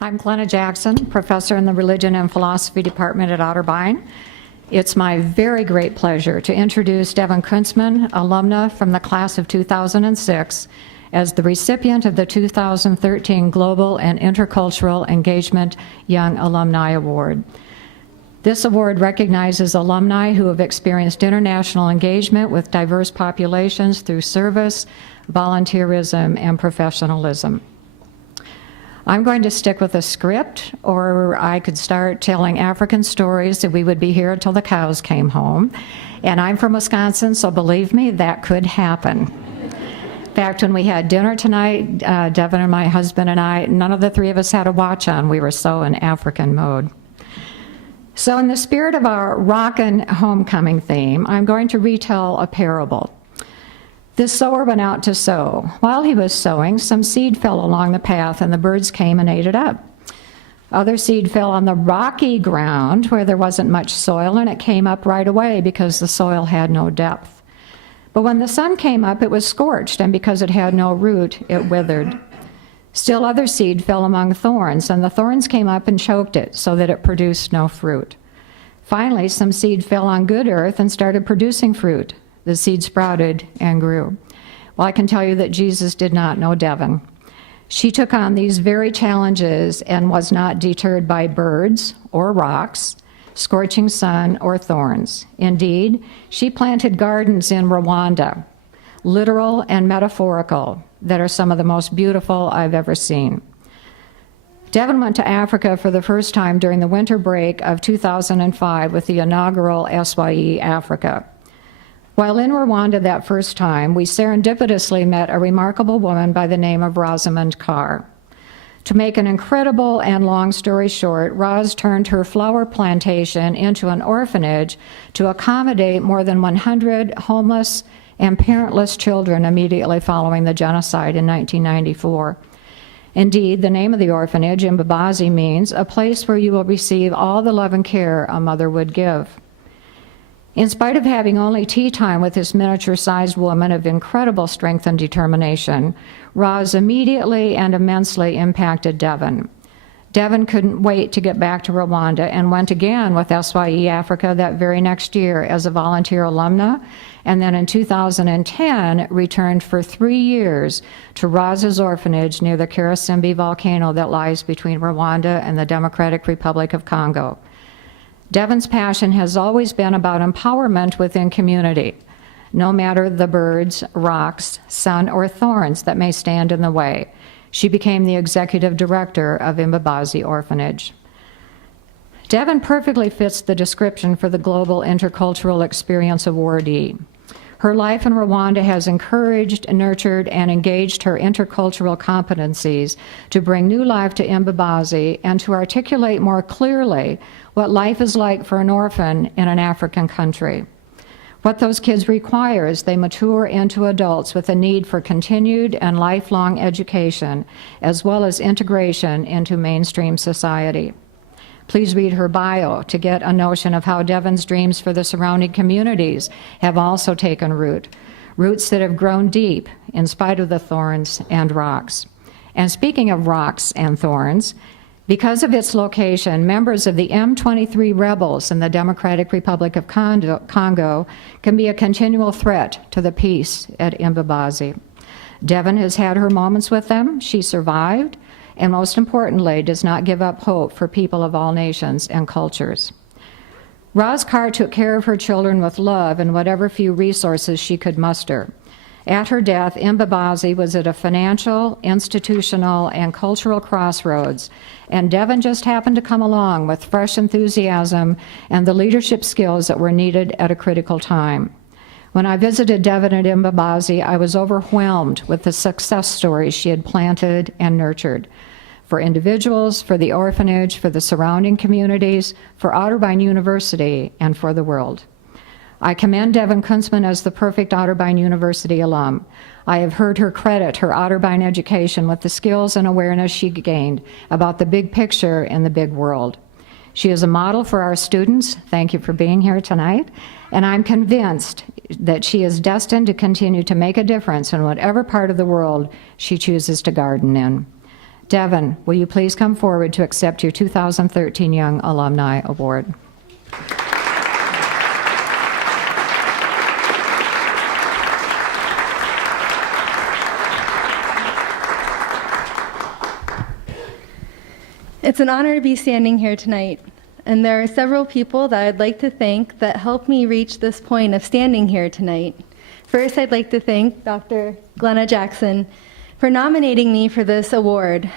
I'm Glenna Jackson, professor in the Religion and Philosophy Department at Otterbein. It's my very great pleasure to introduce Devon Kuntzman, alumna from the class of 2006, as the recipient of the 2013 Global and Intercultural Engagement Young Alumni Award. This award recognizes alumni who have experienced international engagement with diverse populations through service, volunteerism, and professionalism. I'm going to stick with a script, or I could start telling African stories that we would be here until the cows came home. And I'm from Wisconsin, so believe me, that could happen. In fact, when we had dinner tonight, Devon and my husband and I, none of the three of us had a watch on. We were so in African mode. So in the spirit of our rockin' homecoming theme, I'm going to retell a parable. This sower went out to sow. While he was sowing, some seed fell along the path, and the birds came and ate it up. Other seed fell on the rocky ground where there wasn't much soil, and it came up right away because the soil had no depth. But when the sun came up, it was scorched, and because it had no root, it withered. Still other seed fell among thorns, and the thorns came up and choked it, so that it produced no fruit. Finally, some seed fell on good earth and started producing fruit. The seed sprouted and grew. Well, I can tell you that Jesus did not know Devon. She took on these very challenges and was not deterred by birds or rocks, scorching sun or thorns. Indeed, she planted gardens in Rwanda, literal and metaphorical, that are some of the most beautiful I've ever seen. Devon went to Africa for the first time during the winter break of 2005 with the inaugural SYE Africa. While in Rwanda that first time, we serendipitously met a remarkable woman by the name of Rosamond Carr. To make an incredible and long story short, Roz turned her flower plantation into an orphanage to accommodate more than 100 homeless and parentless children immediately following the genocide in 1994. Indeed, the name of the orphanage, Mbabazi, means a place where you will receive all the love and care a mother would give. In spite of having only tea time with this miniature-sized woman of incredible strength and determination, Roz immediately and immensely impacted Devon. Devon couldn't wait to get back to Rwanda and went again with SYE Africa that very next year as a volunteer alumna, and then in 2010 returned for 3 years to Roz's orphanage near the Karisimbi volcano that lies between Rwanda and the Democratic Republic of Congo. Devon's passion has always been about empowerment within community, no matter the birds, rocks, sun, or thorns that may stand in the way. She became the executive director of Mbabazi Orphanage. Devon perfectly fits the description for the Global Intercultural Experience awardee. Her life in Rwanda has encouraged, nurtured, and engaged her intercultural competencies to bring new life to Mbabazi and to articulate more clearly what life is like for an orphan in an African country. What those kids require as they mature into adults with a need for continued and lifelong education, as well as integration into mainstream society. Please read her bio to get a notion of how Devon's dreams for the surrounding communities have also taken root, roots that have grown deep in spite of the thorns and rocks. And speaking of rocks and thorns, because of its location, members of the M23 rebels in the Democratic Republic of Congo can be a continual threat to the peace at Mbabazi. Devon has had her moments with them. She survived, and most importantly, does not give up hope for people of all nations and cultures. Roz Carr took care of her children with love and whatever few resources she could muster. At her death, Mbabazi was at a financial, institutional, and cultural crossroads, and Devon just happened to come along with fresh enthusiasm and the leadership skills that were needed at a critical time. When I visited Devon at Mbabazi, I was overwhelmed with the success stories she had planted and nurtured for individuals, for the orphanage, for the surrounding communities, for Otterbein University, and for the world. I commend Devon Kuntzman as the perfect Otterbein University alum. I have heard her credit her Otterbein education with the skills and awareness she gained about the big picture in the big world. She is a model for our students. Thank you for being here tonight. And I'm convinced that she is destined to continue to make a difference in whatever part of the world she chooses to garden in. Devon, will you please come forward to accept your 2013 Young Alumni Award? It's an honor to be standing here tonight, and there are several people that I'd like to thank that helped me reach this point of standing here tonight. First, I'd like to thank Dr. Glenna Jackson for nominating me for this award.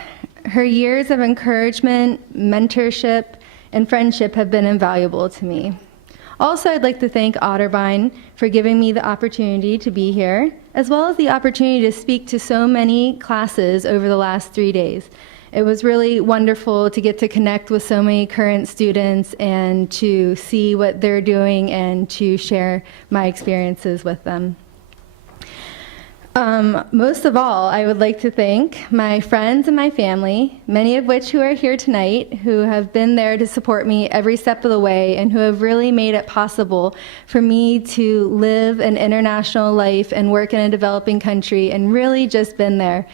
Her years of encouragement, mentorship, and friendship have been invaluable to me. Also, I'd like to thank Otterbein for giving me the opportunity to be here, as well as the opportunity to speak to so many classes over the last 3 days. It was really wonderful to get to connect with so many current students and to see what they're doing and to share my experiences with them. Most of all, I would like to thank my friends and my family, many of which who are here tonight, who have been there to support me every step of the way and who have really made it possible for me to live an international life and work in a developing country, and really just been there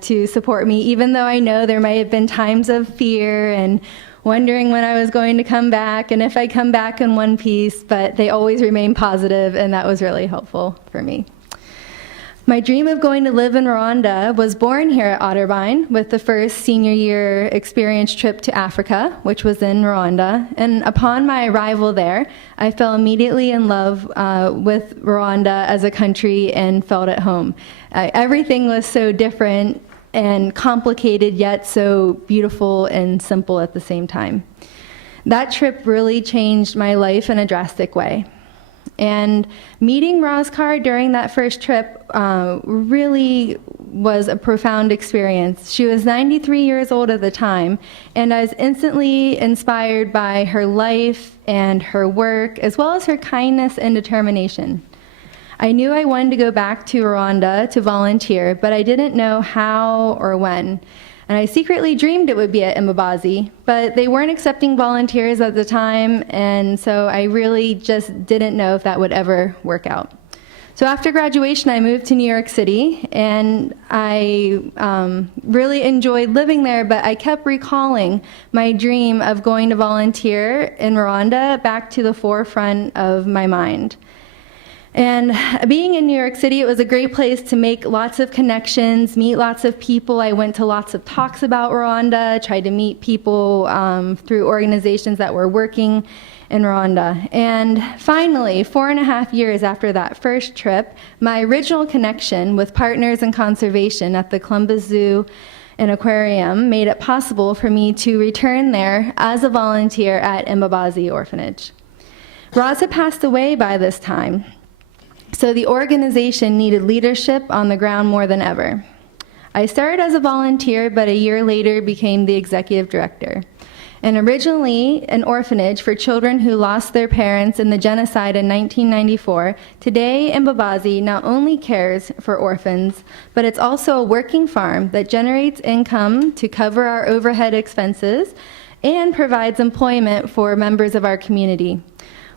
to support me, even though I know there might have been times of fear and wondering when I was going to come back and if I come back in one piece, but they always remained positive, and that was really helpful for me. My dream of going to live in Rwanda was born here at Otterbein with the first senior year experience trip to Africa, which was in Rwanda. And upon my arrival there, I fell immediately in love with Rwanda as a country and felt at home. Everything was so different and complicated, yet so beautiful and simple at the same time. That trip really changed my life in a drastic way. And meeting Roskar during that first trip really was a profound experience. She was 93 years old at the time, and I was instantly inspired by her life and her work, as well as her kindness and determination. I knew I wanted to go back to Rwanda to volunteer, but I didn't know how or when. And I secretly dreamed it would be at Mbabazi, but they weren't accepting volunteers at the time, and so I really just didn't know if that would ever work out. So after graduation, I moved to New York City, and I really enjoyed living there, but I kept recalling my dream of going to volunteer in Rwanda back to the forefront of my mind. And being in New York City, it was a great place to make lots of connections, meet lots of people. I went to lots of talks about Rwanda, tried to meet people through organizations that were working in Rwanda. And finally, 4.5 years after that first trip, my original connection with partners in conservation at the Columbus Zoo and Aquarium made it possible for me to return there as a volunteer at Mbabazi Orphanage. Roz had passed away by this time, so the organization needed leadership on the ground more than ever. I started as a volunteer, but a year later became the executive director. And originally an orphanage for children who lost their parents in the genocide in 1994, today Mbabazi not only cares for orphans, but it's also a working farm that generates income to cover our overhead expenses and provides employment for members of our community.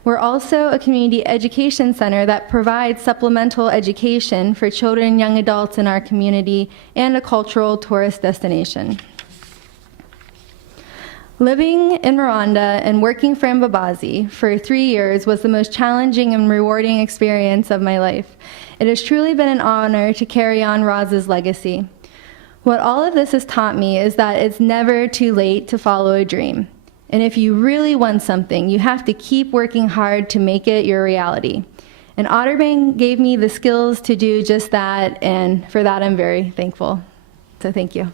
We're also a community education center that provides supplemental education for children and young adults in our community, and a cultural tourist destination. Living in Rwanda and working for Mbabazi for 3 years was the most challenging and rewarding experience of my life. It has truly been an honor to carry on Roz's legacy. What all of this has taught me is that it's never too late to follow a dream. And if you really want something, you have to keep working hard to make it your reality. And Otterbein gave me the skills to do just that, and for that I'm very thankful. So thank you.